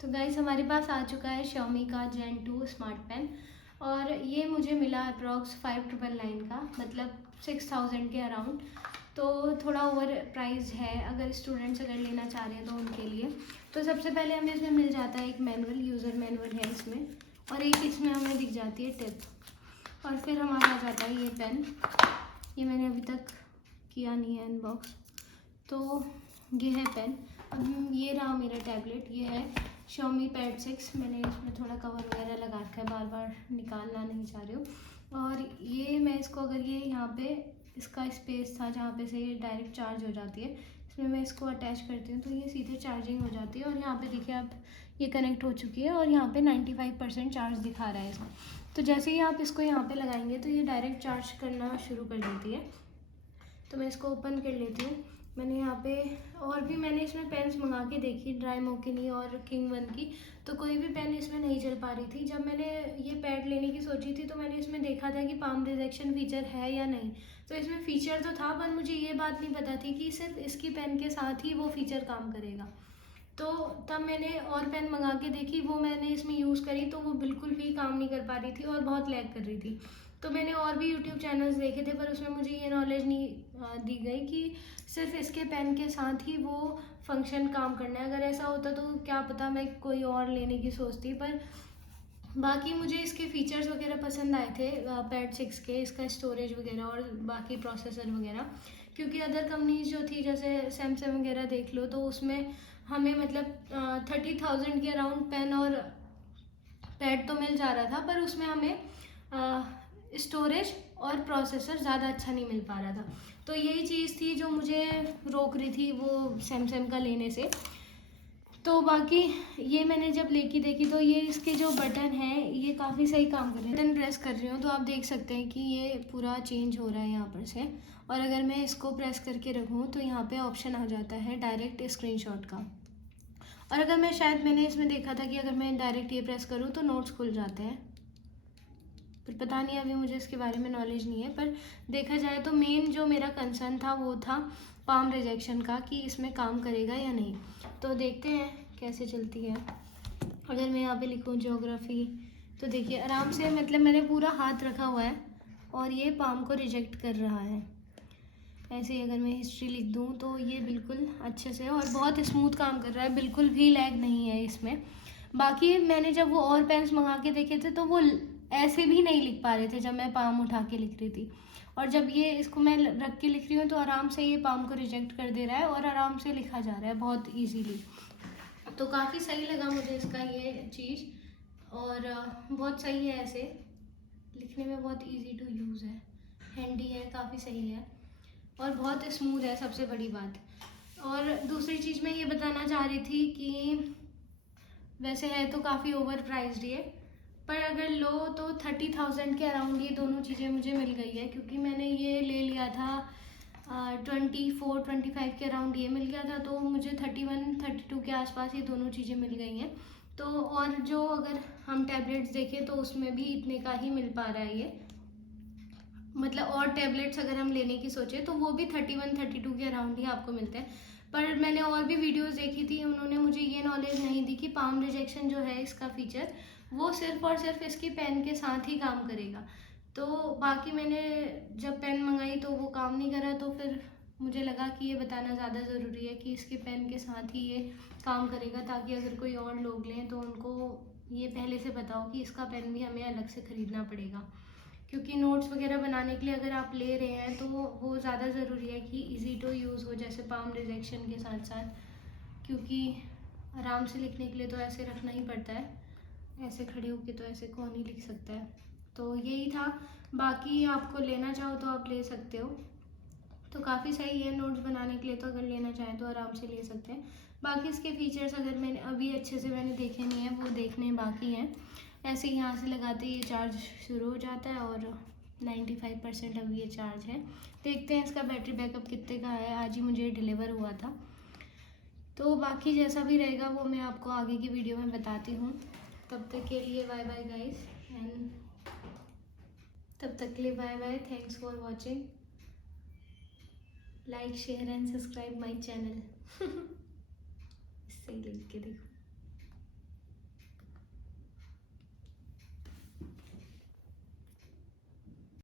तो गाइस हमारे पास आ चुका है Xiaomi का Gen 2 स्मार्ट पेन और ये मुझे मिला अप्रॉक्स 5999 का, मतलब 6000 के अराउंड। तो थोड़ा ओवर प्राइस है अगर स्टूडेंट्स अगर लेना चाह रहे हैं तो उनके लिए। तो सबसे पहले हमें इसमें मिल जाता है एक मैनुअल, यूज़र मैनुअल है इसमें, और एक इसमें हमें दिख जाती है टिप। और फिर हमारा आ जाता है ये पेन। ये मैंने अभी तक किया नहीं है अनबॉक्स। तो ये है पेन। अब ये रहा मेरा टैबलेट, ये है Xiaomi Pad 6। मैंने इसमें थोड़ा कवर वगैरह लगा रखा है, बार बार निकालना नहीं चाह रही हूँ। और ये मैं इसको, अगर ये यहाँ पे इसका स्पेस था जहाँ पे से ये डायरेक्ट चार्ज हो जाती है, इसमें मैं इसको अटैच करती हूँ तो ये सीधे चार्जिंग हो जाती है। और यहाँ पे देखिए आप, ये कनेक्ट हो चुकी है और यहाँ पे 95% चार्ज दिखा रहा है इसमें। तो जैसे ही आप इसको यहाँ पे लगाएंगे तो ये डायरेक्ट चार्ज करना शुरू कर देती है। तो मैं इसको ओपन कर लेती हूँ। मैंने यहाँ पे और भी मैंने इसमें पेन्स मंगा के देखी, ड्राइमोकिनी और किंग वन की, तो कोई भी पेन इसमें नहीं चल पा रही थी। जब मैंने ये पैड लेने की सोची थी तो मैंने इसमें देखा था कि पाम रिजेक्शन फीचर है या नहीं। तो इसमें फ़ीचर तो था, पर मुझे ये बात नहीं पता थी कि सिर्फ इसकी पेन के साथ ही वो फ़ीचर काम करेगा। तो तब मैंने और पेन मंगा के देखी, वो मैंने इसमें यूज़ करी तो वो बिल्कुल भी काम नहीं कर पा रही थी और बहुत लैग कर रही थी। तो मैंने और भी यूट्यूब चैनल्स देखे थे, पर उसमें मुझे ये नॉलेज नहीं दी गई कि सिर्फ इसके पेन के साथ ही वो फंक्शन काम करना है। अगर ऐसा होता तो क्या पता मैं कोई और लेने की सोचती। पर बाकी मुझे इसके फीचर्स वगैरह पसंद आए थे पैड 6 के, इसका स्टोरेज वगैरह और बाकी प्रोसेसर वगैरह। क्योंकि अदर कंपनीज जो थी जैसे सैमसंग वगैरह देख लो, तो उसमें हमें मतलब 30,000 के अराउंड पेन और पैड तो मिल जा रहा था, पर उसमें हमें स्टोरेज और प्रोसेसर ज़्यादा अच्छा नहीं मिल पा रहा था। तो यही चीज़ थी जो मुझे रोक रही थी वो सैमसंग का लेने से। तो बाकी ये मैंने जब लेके देखी तो ये इसके जो बटन हैं ये काफ़ी सही काम कर रहे हैं। बटन प्रेस कर रही हूँ तो आप देख सकते हैं कि ये पूरा चेंज हो रहा है यहाँ पर से। और अगर मैं इसको प्रेस करके रखूँ तो यहाँ पे ऑप्शन आ जाता है डायरेक्ट स्क्रीनशॉट का। और अगर मैंने इसमें देखा था कि अगर मैं डायरेक्ट ये प्रेस करूँ तो नोट्स खुल जाते हैं। पर पता नहीं, अभी मुझे इसके बारे में नॉलेज नहीं है। पर देखा जाए तो मेन जो मेरा कंसर्न था वो था पाम रिजेक्शन का, कि इसमें काम करेगा या नहीं। तो देखते हैं कैसे चलती है। अगर मैं यहाँ पे लिखूँ ज्योग्राफी तो देखिए आराम से, मतलब मैंने पूरा हाथ रखा हुआ है और ये पाम को रिजेक्ट कर रहा है। ऐसे ही अगर मैं हिस्ट्री लिख दूँ तो ये बिल्कुल अच्छे से और बहुत स्मूथ काम कर रहा है, बिल्कुल भी लैग नहीं है इसमें। बाकी मैंने जब वो और पेन्स मंगा के देखे थे तो वो ऐसे भी नहीं लिख पा रहे थे जब मैं पाम उठा के लिख रही थी। और जब ये इसको मैं रख के लिख रही हूँ तो आराम से ये पाम को रिजेक्ट कर दे रहा है और आराम से लिखा जा रहा है बहुत ईजीली। तो काफ़ी सही लगा मुझे इसका ये चीज़, और बहुत सही है, ऐसे लिखने में बहुत इजी टू यूज़ है, हैंडी है, काफ़ी सही है और बहुत स्मूथ है, सबसे बड़ी बात। और दूसरी चीज़ मैं ये बताना चाह रही थी कि वैसे है तो काफ़ी ओवर प्राइस्ड ये, पर अगर लो तो 30,000 के अराउंड ये दोनों चीज़ें मुझे मिल गई है। क्योंकि मैंने ये ले लिया था 24-25 के अराउंड ये मिल गया था, तो मुझे 31-32 के आसपास ये दोनों चीज़ें मिल गई हैं। तो और जो अगर हम टैबलेट्स देखें तो उसमें भी इतने का ही मिल पा रहा है ये, मतलब और टैबलेट्स अगर हम लेने की सोचें तो वो भी 31-32 के अराउंड ही आपको मिलते हैं। पर मैंने और भी वीडियोस देखी थी, उन्होंने मुझे ये नॉलेज नहीं दी कि पाम रिजेक्शन जो है इसका फीचर वो सिर्फ और सिर्फ इसकी पेन के साथ ही काम करेगा। तो बाकी मैंने जब पेन मंगाई तो वो काम नहीं करा, तो फिर मुझे लगा कि ये बताना ज़्यादा ज़रूरी है कि इसके पेन के साथ ही ये काम करेगा, ताकि अगर कोई और लोग लें तो उनको ये पहले से पता हो कि इसका पेन भी हमें अलग से ख़रीदना पड़ेगा। क्योंकि नोट्स वगैरह बनाने के लिए अगर आप ले रहे हैं तो वो ज़्यादा ज़रूरी है कि इजी टू यूज़ हो, जैसे पाम रिजेक्शन के साथ साथ। क्योंकि आराम से लिखने के लिए तो ऐसे रखना ही पड़ता है, ऐसे खड़े होके तो ऐसे कौन ही लिख सकता है। तो यही था, बाकी आपको लेना चाहो तो आप ले सकते हो। तो काफ़ी सही है नोट्स बनाने के लिए, तो अगर लेना चाहें तो आराम से ले सकते हैं। बाकी इसके फीचर्स अगर मैंने अभी अच्छे से देखे नहीं हैं, वो देखने बाकी हैं। ऐसे यहाँ से लगाते ही ये चार्ज शुरू हो जाता है और 95% अभी ये चार्ज है। देखते हैं इसका बैटरी बैकअप कितने का है, आज ही मुझे डिलीवर हुआ था। तो बाकी जैसा भी रहेगा वो मैं आपको आगे की वीडियो में बताती हूँ। तब तक के लिए बाय बाय गाइस, एंड तब तक के लिए bye bye, thanks for watching, like share and subscribe my channel. इससे लिख के देखो।